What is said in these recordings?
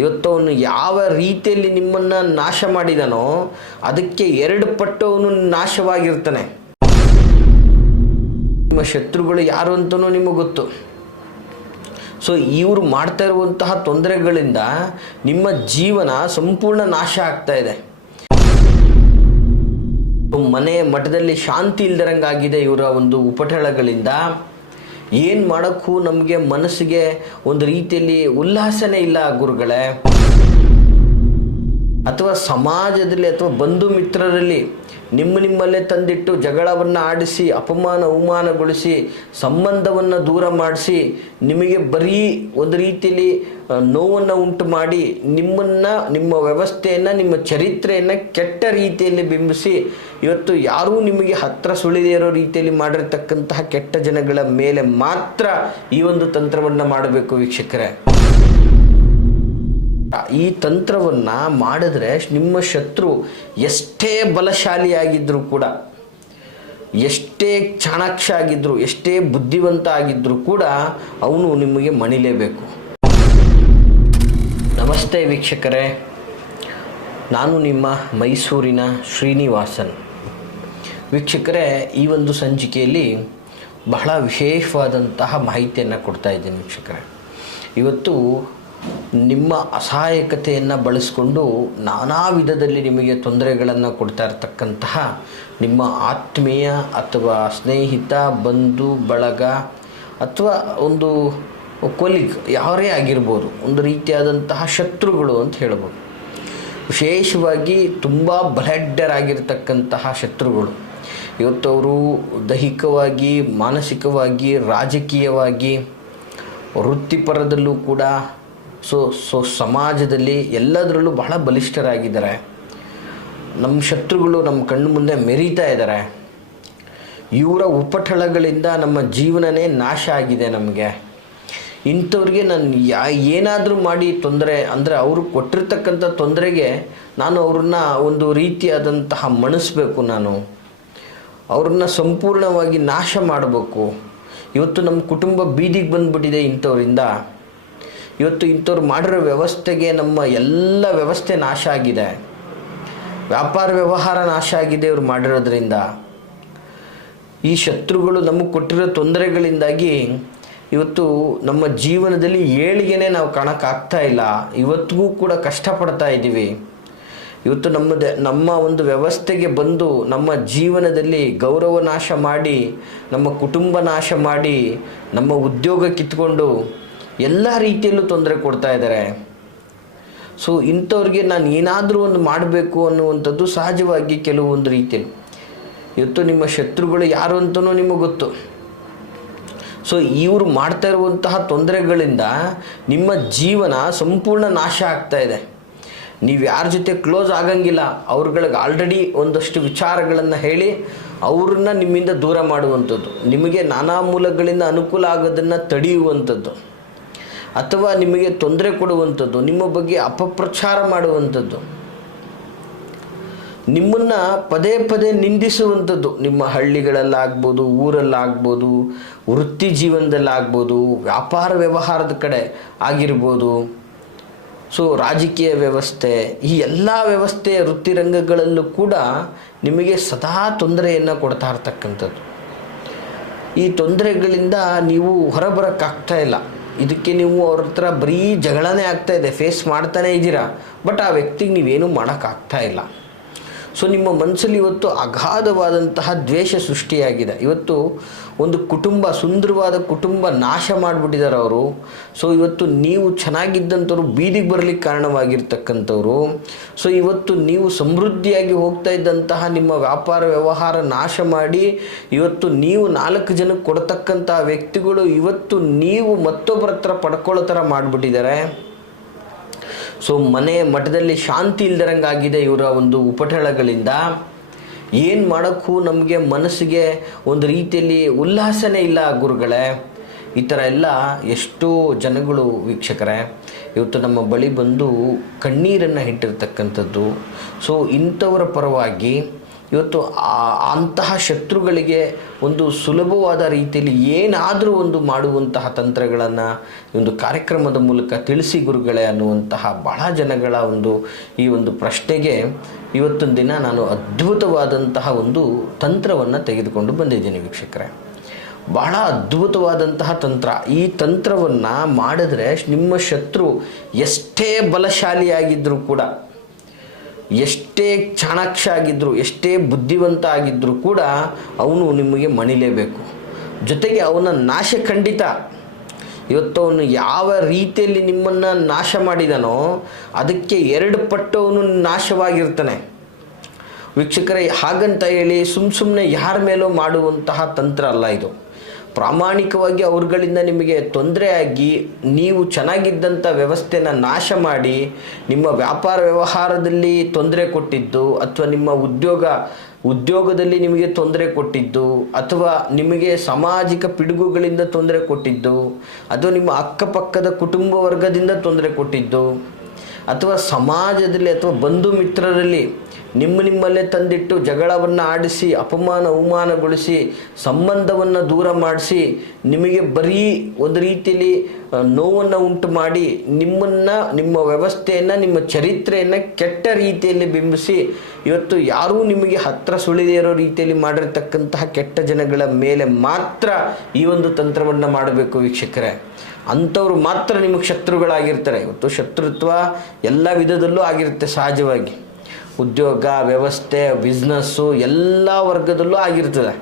ಇವತ್ತು ಅವನು ಯಾವ ರೀತಿಯಲ್ಲಿ ನಿಮ್ಮನ್ನು ನಾಶ ಮಾಡಿದನೋ ಅದಕ್ಕೆ 2 ಪಟ್ಟು ಅವನು ನಾಶವಾಗಿರ್ತಾನೆ. ನಿಮ್ಮ ಶತ್ರುಗಳು ಯಾರು ಅಂತಲೂ ನಿಮಗೆ ಗೊತ್ತು. ಸೊ ಇವರು ಮಾಡ್ತಾ ಇರುವಂತಹ ತೊಂದರೆಗಳಿಂದ ನಿಮ್ಮ ಜೀವನ ಸಂಪೂರ್ಣ ನಾಶ ಆಗ್ತಾ ಇದೆ. ಮನೆ ಮಠದಲ್ಲಿ ಶಾಂತಿ ಇಲ್ದಿರಂಗಾಗಿದೆ ಇವರ ಒಂದು ಉಪಟಳಗಳಿಂದ. ಏನು ಮಾಡೋಕ್ಕೂ ನಮಗೆ ಮನಸ್ಸಿಗೆ ಒಂದು ರೀತಿಯಲ್ಲಿ ಉಲ್ಲಾಸನೇ ಇಲ್ಲ ಗುರುಗಳೇ. ಅಥವಾ ಸಮಾಜದಲ್ಲಿ ಅಥವಾ ಬಂಧು ಮಿತ್ರರಲ್ಲಿ ನಿಮ್ಮಲ್ಲೇ ತಂದಿಟ್ಟು ಜಗಳವನ್ನು ಆಡಿಸಿ ಅವಮಾನಗೊಳಿಸಿ ಸಂಬಂಧವನ್ನು ದೂರ ಮಾಡಿಸಿ ನಿಮಗೆ ಬರೀ ಒಂದು ರೀತಿಯಲ್ಲಿ ನೋವನ್ನು ಉಂಟು ಮಾಡಿ ನಿಮ್ಮ ವ್ಯವಸ್ಥೆಯನ್ನು ನಿಮ್ಮ ಚರಿತ್ರೆಯನ್ನು ಕೆಟ್ಟ ರೀತಿಯಲ್ಲಿ ಬಿಂಬಿಸಿ ಇವತ್ತು ಯಾರೂ ನಿಮಗೆ ಹತ್ತಿರ ಸುಳಿದೇ ಇರೋ ರೀತಿಯಲ್ಲಿ ಮಾಡಿರ್ತಕ್ಕಂತಹ ಕೆಟ್ಟ ಜನಗಳ ಮೇಲೆ ಮಾತ್ರ ಈ ಒಂದು ತಂತ್ರವನ್ನು ಮಾಡಬೇಕು ವೀಕ್ಷಕರೇ. ಈ ತಂತ್ರವನ್ನು ಮಾಡಿದ್ರೆ ನಿಮ್ಮ ಶತ್ರು ಎಷ್ಟೇ ಬಲಶಾಲಿಯಾಗಿದ್ದರೂ ಕೂಡ, ಎಷ್ಟೇ ಚಾಣಾಕ್ಷ ಆಗಿದ್ದರೂ, ಎಷ್ಟೇ ಬುದ್ಧಿವಂತ ಆಗಿದ್ದರೂ ಕೂಡ ಅವನು ನಿಮಗೆ ಮಣಿಲೇಬೇಕು. ನಮಸ್ತೆ ವೀಕ್ಷಕರೇ, ನಾನು ನಿಮ್ಮ ಮೈಸೂರಿನ ಶ್ರೀನಿವಾಸನ್. ವೀಕ್ಷಕರೇ, ಈ ಒಂದು ಸಂಚಿಕೆಯಲ್ಲಿ ಬಹಳ ವಿಶೇಷವಾದಂತಹ ಮಾಹಿತಿಯನ್ನು ಕೊಡ್ತಾ ಇದ್ದೀನಿ ವೀಕ್ಷಕರೇ. ಇವತ್ತು ನಿಮ್ಮ ಅಸಹಾಯಕತೆಯನ್ನು ಬಳಸಿಕೊಂಡು ನಾನಾ ವಿಧದಲ್ಲಿ ನಿಮಗೆ ತೊಂದರೆಗಳನ್ನು ಕೊಡ್ತಾ ಇರತಕ್ಕಂತಹ ನಿಮ್ಮ ಆತ್ಮೀಯ ಅಥವಾ ಸ್ನೇಹಿತ, ಬಂಧು ಬಳಗ ಅಥವಾ ಒಂದು ಕೊಲೀಗ್ ಯಾರೇ ಆಗಿರ್ಬೋದು, ಒಂದು ರೀತಿಯಾದಂತಹ ಶತ್ರುಗಳು ಅಂತ ಹೇಳ್ಬೋದು. ವಿಶೇಷವಾಗಿ ತುಂಬ ಬಲಡ್ಡರಾಗಿರ್ತಕ್ಕಂತಹ ಶತ್ರುಗಳು. ಇವತ್ತು ಅವರು ದೈಹಿಕವಾಗಿ, ಮಾನಸಿಕವಾಗಿ, ರಾಜಕೀಯವಾಗಿ, ವೃತ್ತಿಪರದಲ್ಲೂ ಕೂಡ ಸೊ ಸಮಾಜದಲ್ಲಿ ಎಲ್ಲದರಲ್ಲೂ ಬಹಳ ಬಲಿಷ್ಠರಾಗಿದ್ದಾರೆ. ನಮ್ಮ ಶತ್ರುಗಳು ನಮ್ಮ ಕಣ್ಣು ಮುಂದೆ ಮೆರೀತಾ ಇದ್ದಾರೆ. ಇವರ ಉಪಟಳಗಳಿಂದ ನಮ್ಮ ಜೀವನನೇ ನಾಶ ಆಗಿದೆ ನಮಗೆ. ಇಂಥವ್ರಿಗೆ ನಾನು ಏನಾದರೂ ಮಾಡಿ ತೊಂದರೆ ಅಂದರೆ ಅವರು ಕೊಟ್ಟಿರ್ತಕ್ಕಂಥ ತೊಂದರೆಗೆ ನಾನು ಅವ್ರನ್ನ ಒಂದು ರೀತಿಯಾದಂತಹ ಮಣಿಸ್ಬೇಕು. ನಾನು ಅವ್ರನ್ನ ಸಂಪೂರ್ಣವಾಗಿ ನಾಶ ಮಾಡಬೇಕು. ಇವತ್ತು ನಮ್ಮ ಕುಟುಂಬ ಬೀದಿಗೆ ಬಂದುಬಿಟ್ಟಿದೆ ಇಂಥವ್ರಿಂದ. ಇವತ್ತು ಇಂಥವ್ರು ಮಾಡಿರೋ ವ್ಯವಸ್ಥೆಗೆ ನಮ್ಮ ಎಲ್ಲ ವ್ಯವಸ್ಥೆ ನಾಶ ಆಗಿದೆ. ವ್ಯಾಪಾರ ವ್ಯವಹಾರ ನಾಶ ಆಗಿದೆ ಇವ್ರು ಮಾಡಿರೋದ್ರಿಂದ. ಈ ಶತ್ರುಗಳು ನಮಗೆ ಕೊಟ್ಟಿರೋ ತೊಂದರೆಗಳಿಂದಾಗಿ ಇವತ್ತು ನಮ್ಮ ಜೀವನದಲ್ಲಿ ಏಳಿಗೆನೇ ನಾವು ಕಾಣೋಕ್ಕಾಗ್ತಾ ಇಲ್ಲ. ಇವತ್ತಿಗೂ ಕೂಡ ಕಷ್ಟಪಡ್ತಾ ಇದ್ದೀವಿ. ಇವತ್ತು ನಮ್ಮ ಒಂದು ವ್ಯವಸ್ಥೆಗೆ ಬಂದು ನಮ್ಮ ಜೀವನದಲ್ಲಿ ಗೌರವ ನಾಶ ಮಾಡಿ, ನಮ್ಮ ಕುಟುಂಬ ನಾಶ ಮಾಡಿ, ನಮ್ಮ ಉದ್ಯೋಗ ಕಿತ್ಕೊಂಡು ಎಲ್ಲ ರೀತಿಯಲ್ಲೂ ತೊಂದರೆ ಕೊಡ್ತಾ ಇದ್ದಾರೆ. ಸೊ ಇಂಥವ್ರಿಗೆ ನಾನು ಏನಾದರೂ ಒಂದು ಮಾಡಬೇಕು ಅನ್ನುವಂಥದ್ದು ಸಹಜವಾಗಿ ಕೆಲವೊಂದು ರೀತಿಯಲ್ಲಿ. ಇವತ್ತು ನಿಮ್ಮ ಶತ್ರುಗಳು ಯಾರು ಅಂತಲೂ ನಿಮಗೆ ಗೊತ್ತು. ಸೊ ಇವರು ಮಾಡ್ತಾ ಇರುವಂತಹ ತೊಂದರೆಗಳಿಂದ ನಿಮ್ಮ ಜೀವನ ಸಂಪೂರ್ಣ ನಾಶ ಆಗ್ತಾ ಇದೆ. ನೀವು ಯಾರ ಜೊತೆ ಕ್ಲೋಸ್ ಆಗಂಗಿಲ್ಲ. ಅವ್ರುಗಳಿಗೆ ಆಲ್ರೆಡಿ ಒಂದಷ್ಟು ವಿಚಾರಗಳನ್ನು ಹೇಳಿ ಅವ್ರನ್ನ ನಿಮ್ಮಿಂದ ದೂರ ಮಾಡುವಂಥದ್ದು, ನಿಮಗೆ ನಾನಾ ಮೂಲಗಳಿಂದ ಅನುಕೂಲ ಆಗೋದನ್ನು ತಡೆಯುವಂಥದ್ದು, ಅಥವಾ ನಿಮಗೆ ತೊಂದರೆ ಕೊಡುವಂಥದ್ದು, ನಿಮ್ಮ ಬಗ್ಗೆ ಅಪಪ್ರಚಾರ ಮಾಡುವಂಥದ್ದು, ನಿಮ್ಮನ್ನು ಪದೇ ಪದೇ ನಿಂದಿಸುವಂಥದ್ದು. ನಿಮ್ಮ ಹಳ್ಳಿಗಳಲ್ಲಾಗ್ಬೋದು, ಊರಲ್ಲಾಗ್ಬೋದು, ವೃತ್ತಿ ಜೀವನದಲ್ಲಾಗ್ಬೋದು, ವ್ಯಾಪಾರ ವ್ಯವಹಾರದ ಕಡೆ ಆಗಿರ್ಬೋದು, ಸೊ ರಾಜಕೀಯ ವ್ಯವಸ್ಥೆ, ಈ ಎಲ್ಲ ವ್ಯವಸ್ಥೆಯ ವೃತ್ತಿರಂಗಗಳಲ್ಲೂ ಕೂಡ ನಿಮಗೆ ಸದಾ ತೊಂದರೆಯನ್ನು ಕೊಡ್ತಾ ಇರ್ತಕ್ಕಂಥದ್ದು. ಈ ತೊಂದರೆಗಳಿಂದ ನೀವು ಹೊರಬರೋಕ್ಕಾಗ್ತಾ ಇಲ್ಲ. ಇದಕ್ಕೆ ನೀವು ಅವ್ರ ಹತ್ರ ಬರೀ ಜಗಳನೇ ಆಗ್ತಾಯಿದೆ, ಫೇಸ್ ಮಾಡ್ತಾನೇ ಇದ್ದೀರಾ, ಬಟ್ ಆ ವ್ಯಕ್ತಿಗೆ ನೀವೇನೂ ಮಾಡೋಕ್ಕಾಗ್ತಾ ಇಲ್ಲ. ಸೊ ನಿಮ್ಮ ಮನಸ್ಸಲ್ಲಿ ಇವತ್ತು ಅಗಾಧವಾದಂತಹ ದ್ವೇಷ ಸೃಷ್ಟಿಯಾಗಿದೆ. ಇವತ್ತು ಒಂದು ಕುಟುಂಬ, ಸುಂದರವಾದ ಕುಟುಂಬ ನಾಶ ಮಾಡಿಬಿಟ್ಟಿದ್ದಾರೆ ಅವರು. ಸೊ ಇವತ್ತು ನೀವು ಚೆನ್ನಾಗಿದ್ದಂಥವ್ರು ಬೀದಿಗೆ ಬರಲಿಕ್ಕೆ ಕಾರಣವಾಗಿರ್ತಕ್ಕಂಥವ್ರು. ಸೊ ಇವತ್ತು ನೀವು ಸಮೃದ್ಧಿಯಾಗಿ ಹೋಗ್ತಾ ಇದ್ದಂತಹ ನಿಮ್ಮ ವ್ಯಾಪಾರ ವ್ಯವಹಾರ ನಾಶ ಮಾಡಿ ಇವತ್ತು ನೀವು 4 ಜನಕ್ಕೆ ಕೊಡ್ತಕ್ಕಂಥ ವ್ಯಕ್ತಿಗಳು ಇವತ್ತು ನೀವು ಮತ್ತೊಬ್ಬರ ಹತ್ರ ಪಡ್ಕೊಳ್ಳೋ ಥರ ಮಾಡಿಬಿಟ್ಟಿದ್ದಾರೆ. ಸೊ ಮನೆ ಮಠದಲ್ಲಿ ಶಾಂತಿ ಇಲ್ದಿರಂಗಾಗಿದೆ ಇವರ ಒಂದು ಉಪಟಳಗಳಿಂದ. ಏನು ಮಾಡೋಕ್ಕೂ ನಮಗೆ ಮನಸ್ಸಿಗೆ ಒಂದು ರೀತಿಯಲ್ಲಿ ಉಲ್ಲಾಸನೇ ಇಲ್ಲ ಗುರುಗಳೇ. ಈ ಥರ ಎಲ್ಲ ಎಷ್ಟೋ ಜನಗಳು ವೀಕ್ಷಕರೇ ಇವತ್ತು ನಮ್ಮ ಬಳಿ ಬಂದು ಕಣ್ಣೀರನ್ನು ಇಟ್ಟಿರ್ತಕ್ಕಂಥದ್ದು. ಸೊ ಇಂಥವರ ಪರವಾಗಿ ಇವತ್ತು ಅಂತಹ ಶತ್ರುಗಳಿಗೆ ಒಂದು ಸುಲಭವಾದ ರೀತಿಯಲ್ಲಿ ಏನಾದರೂ ಒಂದು ಮಾಡುವಂತಹ ತಂತ್ರಗಳನ್ನು ಈ ಒಂದು ಕಾರ್ಯಕ್ರಮದ ಮೂಲಕ ತಿಳಿಸಿ ಗುರುಗಳೇ ಅನ್ನುವಂತಹ ಬಹಳ ಜನಗಳ ಈ ಒಂದು ಪ್ರಶ್ನೆಗೆ ಇವತ್ತಿನ ದಿನ ನಾನು ಅದ್ಭುತವಾದಂತಹ ಒಂದು ತಂತ್ರವನ್ನು ತೆಗೆದುಕೊಂಡು ಬಂದಿದ್ದೀನಿ ವೀಕ್ಷಕರೇ. ಬಹಳ ಅದ್ಭುತವಾದಂತಹ ತಂತ್ರ. ಈ ತಂತ್ರವನ್ನು ಮಾಡಿದ್ರೆ ನಿಮ್ಮ ಶತ್ರು ಎಷ್ಟೇ ಬಲಶಾಲಿಯಾಗಿದ್ದರೂ ಕೂಡ, ಎಷ್ಟೇ ಚಾಣಾಕ್ಷ ಆಗಿದ್ದರೂ, ಎಷ್ಟೇ ಬುದ್ಧಿವಂತ ಆಗಿದ್ದರೂ ಕೂಡ ಅವನು ನಿಮಗೆ ಮಣಿಲೇಬೇಕು. ಜೊತೆಗೆ ಅವನ ನಾಶ ಖಂಡಿತ. ಇವತ್ತು ಅವನು ಯಾವ ರೀತಿಯಲ್ಲಿ ನಿಮ್ಮನ್ನು ನಾಶ ಮಾಡಿದನೋ ಅದಕ್ಕೆ 2 ಪಟ್ಟು ಅವನು ನಾಶವಾಗಿರ್ತಾನೆ ವೀಕ್ಷಕರೇ. ಹಾಗಂತ ಹೇಳಿ ಸುಮ್ಮನೆ ಯಾರ ಮೇಲೂ ಮಾಡುವಂತಹ ತಂತ್ರ ಅಲ್ಲ ಇದು. ಪ್ರಾಮಾಣಿಕವಾಗಿ ಅವ್ರುಗಳಿಂದ ನಿಮಗೆ ತೊಂದರೆ ಆಗಿ ನೀವು ಚೆನ್ನಾಗಿದ್ದಂಥ ವ್ಯವಸ್ಥೆನ ನಾಶ ಮಾಡಿ ನಿಮ್ಮ ವ್ಯಾಪಾರ ವ್ಯವಹಾರದಲ್ಲಿ ತೊಂದರೆ ಕೊಟ್ಟಿದ್ದು, ಅಥವಾ ನಿಮ್ಮ ಉದ್ಯೋಗದಲ್ಲಿ ನಿಮಗೆ ತೊಂದರೆ ಕೊಟ್ಟಿದ್ದು, ಅಥವಾ ನಿಮಗೆ ಸಾಮಾಜಿಕ ಪಿಡುಗುಗಳಿಂದ ತೊಂದರೆ ಕೊಟ್ಟಿದ್ದು, ಅಥವಾ ನಿಮ್ಮ ಅಕ್ಕಪಕ್ಕದ ಕುಟುಂಬ ವರ್ಗದಿಂದ ತೊಂದರೆ ಕೊಟ್ಟಿದ್ದು, ಅಥವಾ ಸಮಾಜದಲ್ಲಿ ಅಥವಾ ಬಂಧು ಮಿತ್ರರಲ್ಲಿ ನಿಮ್ಮಲ್ಲೇ ತಂದಿಟ್ಟು ಜಗಳವನ್ನು ಆಡಿಸಿ ಅವಮಾನಗೊಳಿಸಿ ಸಂಬಂಧವನ್ನು ದೂರ ಮಾಡಿಸಿ ನಿಮಗೆ ಬರೀ ಒಂದು ರೀತಿಯಲ್ಲಿ ನೋವನ್ನು ಉಂಟು ಮಾಡಿ ನಿಮ್ಮ ವ್ಯವಸ್ಥೆಯನ್ನು, ನಿಮ್ಮ ಚರಿತ್ರೆಯನ್ನು ಕೆಟ್ಟ ರೀತಿಯಲ್ಲಿ ಬಿಂಬಿಸಿ ಇವತ್ತು ಯಾರೂ ನಿಮಗೆ ಹತ್ತಿರ ಸುಳಿದೇ ಇರೋ ರೀತಿಯಲ್ಲಿ ಮಾಡಿರ್ತಕ್ಕಂತಹ ಕೆಟ್ಟ ಜನಗಳ ಮೇಲೆ ಮಾತ್ರ ಈ ಒಂದು ತಂತ್ರವನ್ನು ಮಾಡಬೇಕು ವೀಕ್ಷಕರೇ. ಅಂಥವ್ರು ಮಾತ್ರ ನಿಮಗೆ ಶತ್ರುಗಳಾಗಿರ್ತಾರೆ. ಇವತ್ತು ಶತ್ರುತ್ವ ಎಲ್ಲ ವಿಧದಲ್ಲೂ ಆಗಿರುತ್ತೆ ಸಹಜವಾಗಿ. ಉದ್ಯೋಗ, ವ್ಯವಸ್ಥೆ, ಬಿಸ್ನೆಸ್ಸು ಎಲ್ಲ ವರ್ಗದಲ್ಲೂ ಆಗಿರ್ತದೆ.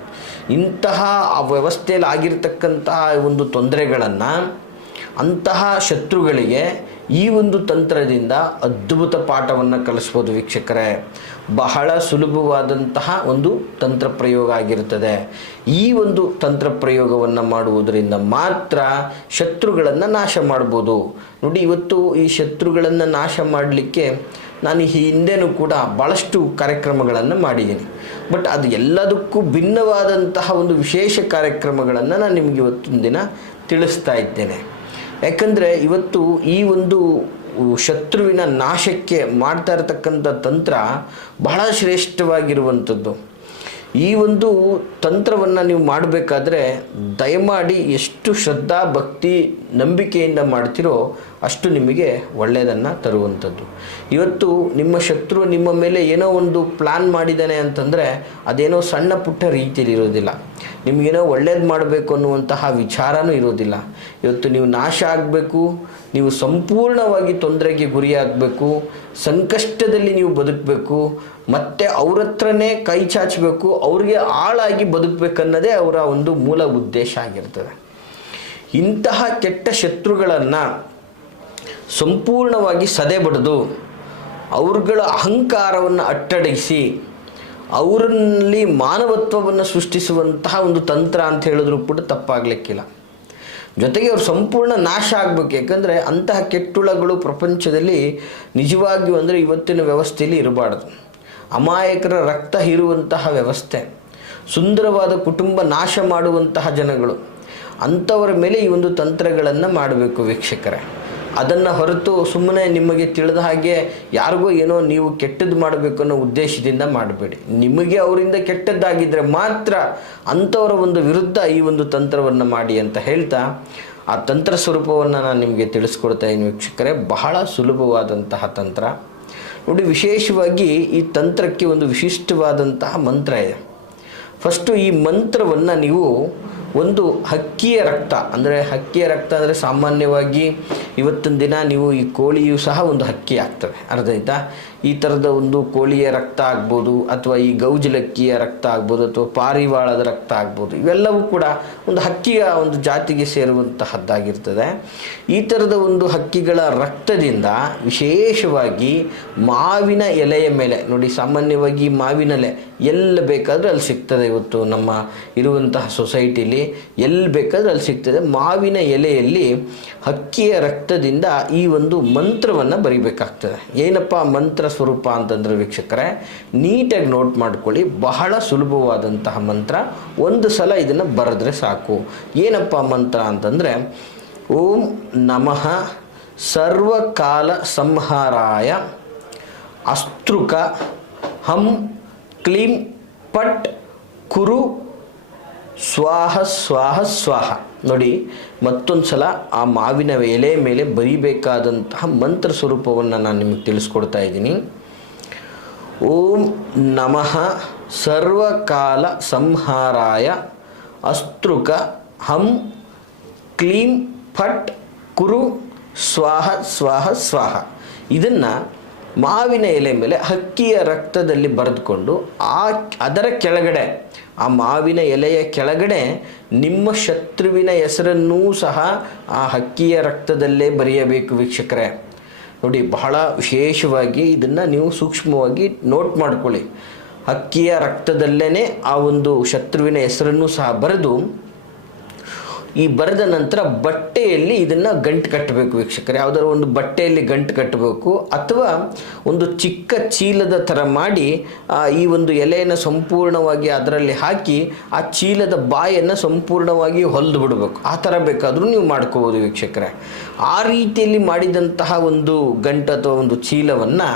ಇಂತಹ ಆ ವ್ಯವಸ್ಥೆಯಲ್ಲಿ ಆಗಿರ್ತಕ್ಕಂತಹ ಒಂದು ತೊಂದರೆಗಳನ್ನು ಅಂತಹ ಶತ್ರುಗಳಿಗೆ ಈ ಒಂದು ತಂತ್ರದಿಂದ ಅದ್ಭುತ ಪಾಠವನ್ನು ಕಲಿಸ್ಬೋದು ವೀಕ್ಷಕರೇ. ಬಹಳ ಸುಲಭವಾದಂತಹ ಒಂದು ತಂತ್ರ ಪ್ರಯೋಗ ಆಗಿರುತ್ತದೆ. ಈ ಒಂದು ತಂತ್ರ ಪ್ರಯೋಗವನ್ನು ಮಾಡುವುದರಿಂದ ಮಾತ್ರ ಶತ್ರುಗಳನ್ನು ನಾಶ ಮಾಡ್ಬೋದು. ನೋಡಿ, ಇವತ್ತು ಈ ಶತ್ರುಗಳನ್ನು ನಾಶ ಮಾಡಲಿಕ್ಕೆ ನಾನು ಈ ಹಿಂದೆನೂ ಕೂಡ ಭಾಳಷ್ಟು ಕಾರ್ಯಕ್ರಮಗಳನ್ನು ಮಾಡಿದ್ದೀನಿ. ಬಟ್ ಅದು ಎಲ್ಲದಕ್ಕೂ ಭಿನ್ನವಾದಂತಹ ಒಂದು ವಿಶೇಷ ಕಾರ್ಯಕ್ರಮಗಳನ್ನು ನಾನು ನಿಮಗೆ ಇವತ್ತಿನ ದಿನ ತಿಳಿಸ್ತಾ ಇದ್ದೇನೆ. ಯಾಕಂದರೆ ಇವತ್ತು ಈ ಒಂದು ಶತ್ರುವಿನ ನಾಶಕ್ಕೆ ಮಾಡ್ತಾ ಇರತಕ್ಕಂಥ ತಂತ್ರ ಬಹಳ ಶ್ರೇಷ್ಠವಾಗಿರುವಂಥದ್ದು. ಈ ಒಂದು ತಂತ್ರವನ್ನು ನೀವು ಮಾಡಬೇಕಾದ್ರೆ ದಯಮಾಡಿ ಎಷ್ಟು ಶ್ರದ್ಧಾ ಭಕ್ತಿ ನಂಬಿಕೆಯಿಂದ ಮಾಡ್ತಿರೋ ಅಷ್ಟು ನಿಮಗೆ ಒಳ್ಳೆಯದನ್ನು ತರುವಂಥದ್ದು. ಇವತ್ತು ನಿಮ್ಮ ಶತ್ರು ನಿಮ್ಮ ಮೇಲೆ ಏನೋ ಒಂದು ಪ್ಲ್ಯಾನ್ ಮಾಡಿದ್ದಾನೆ ಅಂತಂದರೆ ಅದೇನೋ ಸಣ್ಣ ಪುಟ್ಟ ರೀತಿಯಲ್ಲಿ ಇರೋದಿಲ್ಲ. ನಿಮಗೇನೋ ಒಳ್ಳೇದು ಮಾಡಬೇಕು ಅನ್ನುವಂತಹ ವಿಚಾರನೂ ಇರೋದಿಲ್ಲ. ಇವತ್ತು ನೀವು ನಾಶ ಆಗಬೇಕು, ನೀವು ಸಂಪೂರ್ಣವಾಗಿ ತೊಂದರೆಗೆ ಗುರಿಯಾಗಬೇಕು, ಸಂಕಷ್ಟದಲ್ಲಿ ನೀವು ಬದುಕಬೇಕು, ಮತ್ತು ಅವ್ರ ಹತ್ರನೇ ಕೈ ಚಾಚಬೇಕು, ಅವ್ರಿಗೆ ಆಳಾಗಿ ಬದುಕಬೇಕನ್ನೋದೇ ಅವರ ಒಂದು ಮೂಲ ಉದ್ದೇಶ ಆಗಿರ್ತದೆ. ಇಂತಹ ಕೆಟ್ಟ ಶತ್ರುಗಳನ್ನು ಸಂಪೂರ್ಣವಾಗಿ ಸದೆಬಡಿದು ಅವ್ರಗಳ ಅಹಂಕಾರವನ್ನು ಅಟ್ಟಡಿಸಿ ಅವರಲ್ಲಿ ಮಾನವತ್ವವನ್ನು ಸೃಷ್ಟಿಸುವಂತಹ ಒಂದು ತಂತ್ರ ಅಂತ ಹೇಳಿದ್ರು ಕೂಡ ತಪ್ಪಾಗಲಿಕ್ಕಿಲ್ಲ. ಜೊತೆಗೆ ಅವ್ರು ಸಂಪೂರ್ಣ ನಾಶ ಆಗಬೇಕು. ಯಾಕಂದರೆ ಅಂತಹ ಕೆಟ್ಟುಳಗಳು ಪ್ರಪಂಚದಲ್ಲಿ ನಿಜವಾಗಿಯೂ ಅಂದರೆ ಇವತ್ತಿನ ವ್ಯವಸ್ಥೆಯಲ್ಲಿ ಇರಬಾರ್ದು. ಅಮಾಯಕರ ರಕ್ತ ಹೀರುವಂತಹ ವ್ಯವಸ್ಥೆ, ಸುಂದರವಾದ ಕುಟುಂಬ ನಾಶ ಮಾಡುವಂತಹ ಜನಗಳು, ಅಂಥವರ ಮೇಲೆ ಈ ಒಂದು ತಂತ್ರಗಳನ್ನು ಮಾಡಬೇಕು ವೀಕ್ಷಕರೇ. ಅದನ್ನು ಹೊರತು ಸುಮ್ಮನೆ ನಿಮಗೆ ತಿಳಿದ ಹಾಗೆ ಯಾರಿಗೋ ಏನೋ ನೀವು ಕೆಟ್ಟದ್ದು ಮಾಡಬೇಕು ಅನ್ನೋ ಉದ್ದೇಶದಿಂದ ಮಾಡಬೇಡಿ. ನಿಮಗೆ ಅವರಿಂದ ಕೆಟ್ಟದ್ದಾಗಿದ್ದರೆ ಮಾತ್ರ ಅಂಥವರ ಒಂದು ವಿರುದ್ಧ ಈ ಒಂದು ತಂತ್ರವನ್ನು ಮಾಡಿ ಅಂತ ಹೇಳ್ತಾ ಆ ತಂತ್ರ ಸ್ವರೂಪವನ್ನು ನಾನು ನಿಮಗೆ ತಿಳಿಸ್ಕೊಡ್ತಾ ಇದ್ದೀನಿ ವೀಕ್ಷಕರೇ. ಬಹಳ ಸುಲಭವಾದಂತಹ ತಂತ್ರ ನೋಡಿ. ವಿಶೇಷವಾಗಿ ಈ ತಂತ್ರಕ್ಕೆ ಒಂದು ವಿಶಿಷ್ಟವಾದಂತಹ ಮಂತ್ರ ಇದೆ. ಫಸ್ಟು ಈ ಮಂತ್ರವನ್ನು ನೀವು ಒಂದು ಹಕ್ಕಿಯ ರಕ್ತ ಅಂದರೆ ಸಾಮಾನ್ಯವಾಗಿ ಇವತ್ತಿನ ದಿನ ನೀವು ಈ ಕೋಳಿಯು ಸಹ ಒಂದು ಹಕ್ಕಿ ಆಗ್ತದೆ, ಅರ್ಥ ಆಯ್ತಾ? ಈ ಥರದ ಒಂದು ಕೋಳಿಯ ರಕ್ತ ಆಗ್ಬೋದು, ಅಥವಾ ಈ ಗೌಜಲಕ್ಕಿಯ ರಕ್ತ ಆಗ್ಬೋದು, ಅಥವಾ ಪಾರಿವಾಳದ ರಕ್ತ ಆಗ್ಬೋದು. ಇವೆಲ್ಲವೂ ಕೂಡ ಒಂದು ಹಕ್ಕಿಯ ಒಂದು ಜಾತಿಗೆ ಸೇರುವಂತಹದ್ದಾಗಿರ್ತದೆ. ಈ ಥರದ ಒಂದು ಹಕ್ಕಿಗಳ ರಕ್ತದಿಂದ ವಿಶೇಷವಾಗಿ ಮಾವಿನ ಎಲೆಯ ಮೇಲೆ ನೋಡಿ, ಸಾಮಾನ್ಯವಾಗಿ ಮಾವಿನ ಎಲೆ ಎಲ್ಲಿ ಬೇಕಾದರೂ ಅಲ್ಲಿ ಸಿಗ್ತದೆ. ಇವತ್ತು ನಮ್ಮ ಇರುವಂತಹ ಸೊಸೈಟಿಲಿ ಎಲ್ಲಿ ಬೇಕಾದರೂ ಅಲ್ಲಿ ಸಿಗ್ತದೆ. ಮಾವಿನ ಎಲೆಯಲ್ಲಿ ಹಕ್ಕಿಯ ರಕ್ತದಿಂದ ಈ ಒಂದು ಮಂತ್ರವನ್ನು ಬರಿಬೇಕಾಗ್ತದೆ. ಏನಪ್ಪ ಮಂತ್ರ ಸ್ವರೂಪ ಅಂತಂದ್ರೆ ವೀಕ್ಷಕರೇ, ನೀಟಾಗಿ ನೋಟ್ ಮಾಡ್ಕೊಳ್ಳಿ. ಬಹಳ ಸುಲಭವಾದಂತಹ ಮಂತ್ರ. ಒಂದು ಸಲ ಇದನ್ನು ಬರೆದ್ರೆ ಸಾಕು. ಏನಪ್ಪ ಮಂತ್ರ ಅಂತಂದರೆ, ಓಂ ನಮಃ ಸರ್ವಕಾಲ ಸಂಹಾರಾಯ ಅಸ್ತೃಕ ಹಂ ಕ್ಲೀಂ ಪಟ್ ಕುರು ಸ್ವಾಹ ಸ್ವಾಹ ಸ್ವಾಹ. ನೋಡಿ, ಮತ್ತೊಂದು ಸಲ ಆ ಮಾವಿನ ಎಲೆ ಮೇಲೆ ಬರೀಬೇಕಾದಂತಹ ಮಂತ್ರ ಸ್ವರೂಪವನ್ನು ನಾನು ನಿಮಗೆ ತಿಳಿಸ್ಕೊಡ್ತಾ ಇದ್ದೀನಿ. ಓಂ ನಮಃ ಸರ್ವಕಾಲ ಸಂಹಾರಾಯ ಅಸ್ತೃಕ ಹಂ ಕ್ಲೀಂ ಫಟ್ ಕುರು ಸ್ವಾಹ ಸ್ವಾಹ ಸ್ವಾಹ. ಇದನ್ನು ಮಾವಿನ ಎಲೆ ಮೇಲೆ ಹಕ್ಕಿಯ ರಕ್ತದಲ್ಲಿ ಬರೆದುಕೊಂಡು ಅದರ ಕೆಳಗಡೆ, ಆ ಮಾವಿನ ಎಲೆಯ ಕೆಳಗಡೆ ನಿಮ್ಮ ಶತ್ರುವಿನ ಹೆಸರನ್ನೂ ಸಹ ಆ ಹಕ್ಕಿಯ ರಕ್ತದಲ್ಲೇ ಬರೆಯಬೇಕು ವೀಕ್ಷಕರೇ. ನೋಡಿ, ಬಹಳ ವಿಶೇಷವಾಗಿ ಇದನ್ನು ನೀವು ಸೂಕ್ಷ್ಮವಾಗಿ ನೋಟ್ ಮಾಡ್ಕೊಳ್ಳಿ. ಹಕ್ಕಿಯ ರಕ್ತದಲ್ಲೇ ಆ ಒಂದು ಶತ್ರುವಿನ ಹೆಸರನ್ನು ಸಹ ಬರೆದು, ಈ ಬರೆದ ನಂತರ ಬಟ್ಟೆಯಲ್ಲಿ ಇದನ್ನು ಗಂಟು ಕಟ್ಟಬೇಕು ವೀಕ್ಷಕರೇ. ಯಾವುದಾದ್ರು ಒಂದು ಬಟ್ಟೆಯಲ್ಲಿ ಗಂಟು ಕಟ್ಟಬೇಕು, ಅಥವಾ ಒಂದು ಚಿಕ್ಕ ಚೀಲದ ಥರ ಮಾಡಿ ಈ ಒಂದು ಎಲೆಯನ್ನು ಸಂಪೂರ್ಣವಾಗಿ ಅದರಲ್ಲಿ ಹಾಕಿ ಆ ಚೀಲದ ಬಾಯನ್ನು ಸಂಪೂರ್ಣವಾಗಿ ಹೊಲಿದು ಬಿಡಬೇಕು. ಆ ಥರ ಬೇಕಾದರೂ ನೀವು ಮಾಡ್ಕೋಬೋದು ವೀಕ್ಷಕರೇ. ಆ ರೀತಿಯಲ್ಲಿ ಮಾಡಿದಂತಹ ಒಂದು ಗಂಟು ಅಥವಾ ಒಂದು ಚೀಲವನ್ನು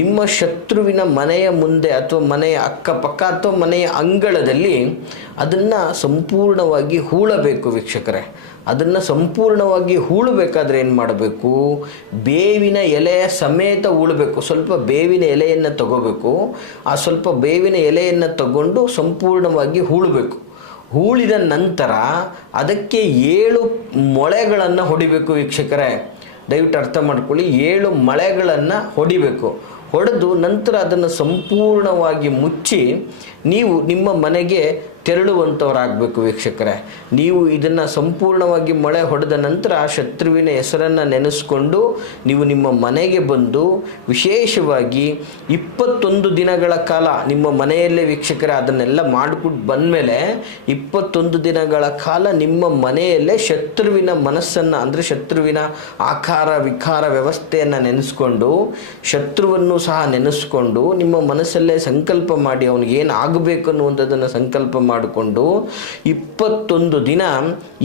ನಿಮ್ಮ ಶತ್ರುವಿನ ಮನೆಯ ಮುಂದೆ ಅಥವಾ ಮನೆಯ ಅಕ್ಕಪಕ್ಕ ಅಥವಾ ಮನೆಯ ಅಂಗಳದಲ್ಲಿ ಅದನ್ನು ಸಂಪೂರ್ಣವಾಗಿ ಹೂಳಬೇಕು ವೀಕ್ಷಕರೇ. ಅದನ್ನು ಸಂಪೂರ್ಣವಾಗಿ ಹೂಳಬೇಕಾದ್ರೆ ಏನು ಮಾಡಬೇಕು, ಬೇವಿನ ಎಲೆಯ ಸಮೇತ ಹೂಳಬೇಕು. ಸ್ವಲ್ಪ ಬೇವಿನ ಎಲೆಯನ್ನು ತಗೋಬೇಕು. ಆ ಸ್ವಲ್ಪ ಬೇವಿನ ಎಲೆಯನ್ನು ತಗೊಂಡು ಸಂಪೂರ್ಣವಾಗಿ ಹೂಳಬೇಕು. ಹೂಳಿದ ನಂತರ ಅದಕ್ಕೆ 7 ಮೊಳೆಗಳನ್ನು ಹೊಡಿಬೇಕು ವೀಕ್ಷಕರೇ. ದಯವಿಟ್ಟು ಅರ್ಥ ಮಾಡ್ಕೊಳ್ಳಿ, 7 ಮೊಳೆಗಳನ್ನು ಹೊಡಿಬೇಕು. ಹೊಡೆದು ನಂತರ ಅದನ್ನು ಸಂಪೂರ್ಣವಾಗಿ ಮುಚ್ಚಿ ನೀವು ನಿಮ್ಮ ಮನೆಗೆ ತೆರಳುವಂಥವರಾಗಬೇಕು ವೀಕ್ಷಕರೇ. ನೀವು ಇದನ್ನು ಸಂಪೂರ್ಣವಾಗಿ ಮೊಳೆ ಹೊಡೆದ ನಂತರ ಶತ್ರುವಿನ ಹೆಸರನ್ನು ನೆನೆಸ್ಕೊಂಡು ನೀವು ನಿಮ್ಮ ಮನೆಗೆ ಬಂದು ವಿಶೇಷವಾಗಿ 21 ದಿನಗಳ ಕಾಲ ನಿಮ್ಮ ಮನೆಯಲ್ಲೇ ವೀಕ್ಷಕರೇ ಅದನ್ನೆಲ್ಲ ಮಾಡಿಬಿಟ್ಟು ಬಂದಮೇಲೆ 21 ದಿನಗಳ ಕಾಲ ನಿಮ್ಮ ಮನೆಯಲ್ಲೇ ಶತ್ರುವಿನ ಮನಸ್ಸನ್ನು, ಅಂದರೆ ಶತ್ರುವಿನ ಆಕಾರ ವಿಕಾರ ವ್ಯವಸ್ಥೆಯನ್ನು ನೆನೆಸ್ಕೊಂಡು, ಶತ್ರುವನ್ನು ಸಹ ನೆನೆಸ್ಕೊಂಡು ನಿಮ್ಮ ಮನಸ್ಸಲ್ಲೇ ಸಂಕಲ್ಪ ಮಾಡಿ ಅವನಿಗೆ ಏನು ಆಗಬೇಕು ಅನ್ನುವಂಥದ್ದನ್ನು ಸಂಕಲ್ಪ ಮಾಡಿಕೊಂಡು 21 ದಿನ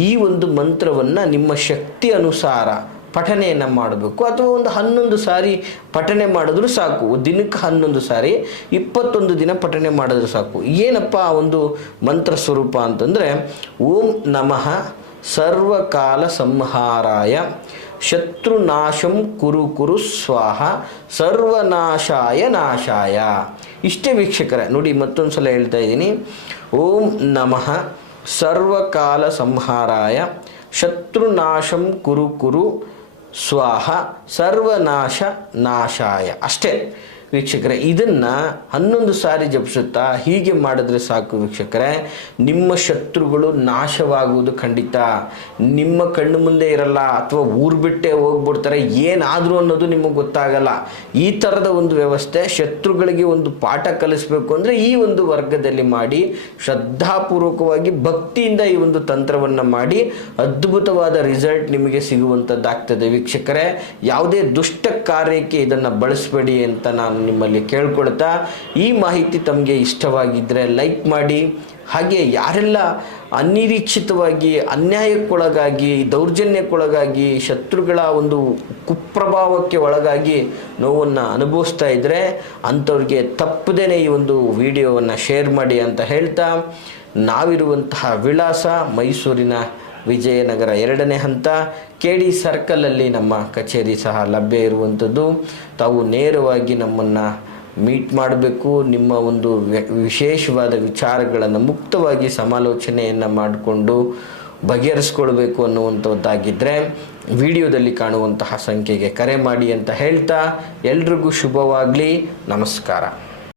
ಈ ಒಂದು ಮಂತ್ರವನ್ನು ನಿಮ್ಮ ಶಕ್ತಿ ಅನುಸಾರ ಪಠನೆಯನ್ನು ಮಾಡಬೇಕು. ಅಥವಾ ಒಂದು 11 ಸಾರಿ ಪಠನೆ ಮಾಡಿದ್ರೂ ಸಾಕು. ದಿನಕ್ಕೆ 11 ಸಾರಿ 21 ದಿನ ಪಠನೆ ಮಾಡಿದ್ರೂ ಸಾಕು. ಏನಪ್ಪ ಆ ಒಂದು ಮಂತ್ರ ಸ್ವರೂಪ ಅಂತಂದರೆ, ಓಂ ನಮಃ ಸರ್ವಕಾಲ ಸಂಹಾರಾಯ ಶತ್ರುನಾಶಂ ಕುರು ಕುರು ಸ್ವಾಹ ಸರ್ವನಾಶಾಯ ನಾಶಾಯ. ಇಷ್ಟೇ ವೀಕ್ಷಕರೇ. ನೋಡಿ, ಮತ್ತೊಂದು ಸಲ ಹೇಳ್ತಾ ಇದ್ದೀನಿ. ಓಂ ನಮಃ ಸರ್ವಕಾಲ ಸಂಹಾರಾಯ ಶತ್ರುನಾಶಂ ಕುರು ಕುರು ಸ್ವಾಹ ಸರ್ವನಾಶ ನಾಶಾಯ. ಅಷ್ಟೇ ವೀಕ್ಷಕರೇ. ಇದನ್ನು 11 ಸಾರಿ ಜಪಿಸುತ್ತಾ ಹೀಗೆ ಮಾಡಿದ್ರೆ ಸಾಕು ವೀಕ್ಷಕರೇ. ನಿಮ್ಮ ಶತ್ರುಗಳು ನಾಶವಾಗುವುದು ಖಂಡಿತ. ನಿಮ್ಮ ಕಣ್ಣು ಮುಂದೆ ಇರಲ್ಲ, ಅಥವಾ ಊರು ಬಿಟ್ಟೇ ಹೋಗ್ಬಿಡ್ತಾರೆ, ಏನಾದರೂ ಅನ್ನೋದು ನಿಮಗೆ ಗೊತ್ತಾಗಲ್ಲ. ಈ ಥರದ ಒಂದು ವ್ಯವಸ್ಥೆ ಶತ್ರುಗಳಿಗೆ ಒಂದು ಪಾಠ ಕಲಿಸ್ಬೇಕು ಅಂದರೆ ಈ ಒಂದು ವರ್ಗದಲ್ಲಿ ಮಾಡಿ, ಶ್ರದ್ಧಾಪೂರ್ವಕವಾಗಿ ಭಕ್ತಿಯಿಂದ ಈ ಒಂದು ತಂತ್ರವನ್ನು ಮಾಡಿ ಅದ್ಭುತವಾದ ರಿಸಲ್ಟ್ ನಿಮಗೆ ಸಿಗುವಂಥದ್ದಾಗ್ತದೆ ವೀಕ್ಷಕರೇ. ಯಾವುದೇ ದುಷ್ಟ ಕಾರ್ಯಕ್ಕೆ ಇದನ್ನು ಬಳಸಬೇಡಿ ಅಂತ ನಾನು ನಿಮ್ಮಲ್ಲಿ ಕೇಳ್ಕೊಳ್ತಾ, ಈ ಮಾಹಿತಿ ತಮಗೆ ಇಷ್ಟವಾಗಿದ್ದರೆ ಲೈಕ್ ಮಾಡಿ. ಹಾಗೆ ಯಾರೆಲ್ಲ ಅನಿರೀಕ್ಷಿತವಾಗಿ ಅನ್ಯಾಯಕ್ಕೊಳಗಾಗಿ, ದೌರ್ಜನ್ಯಕ್ಕೊಳಗಾಗಿ, ಶತ್ರುಗಳ ಒಂದು ಕುಪ್ರಭಾವಕ್ಕೆ ಒಳಗಾಗಿ ನೋವನ್ನು ಅನುಭವಿಸ್ತಾ ಇದ್ದರೆ ಅಂಥವ್ರಿಗೆ ತಪ್ಪದೇ ಈ ಒಂದು ವಿಡಿಯೋವನ್ನು ಶೇರ್ ಮಾಡಿ ಅಂತ ಹೇಳ್ತಾ, ನಾವಿರುವಂತಹ ವಿಳಾಸ ಮೈಸೂರಿನ ವಿಜಯನಗರ 2ನೇ ಹಂತ KD ಸರ್ಕಲಲ್ಲಿ ನಮ್ಮ ಕಚೇರಿ ಸಹ ಲಭ್ಯ ಇರುವಂಥದ್ದು. ತಾವು ನೇರವಾಗಿ ನಮ್ಮನ್ನು ಮೀಟ್ ಮಾಡಬೇಕು. ನಿಮ್ಮ ಒಂದು ವಿಶೇಷವಾದ ವಿಚಾರಗಳನ್ನು ಮುಕ್ತವಾಗಿ ಸಮಾಲೋಚನೆಯನ್ನು ಮಾಡಿಕೊಂಡು ಬಗೆಹರಿಸ್ಕೊಳ್ಬೇಕು ಅನ್ನುವಂಥದ್ದಾಗಿದ್ದರೆ ವಿಡಿಯೋದಲ್ಲಿ ಕಾಣುವಂತಹ ಸಂಖ್ಯೆಗೆ ಕರೆ ಮಾಡಿ ಅಂತ ಹೇಳ್ತಾ, ಎಲ್ರಿಗೂ ಶುಭವಾಗಲಿ. ನಮಸ್ಕಾರ.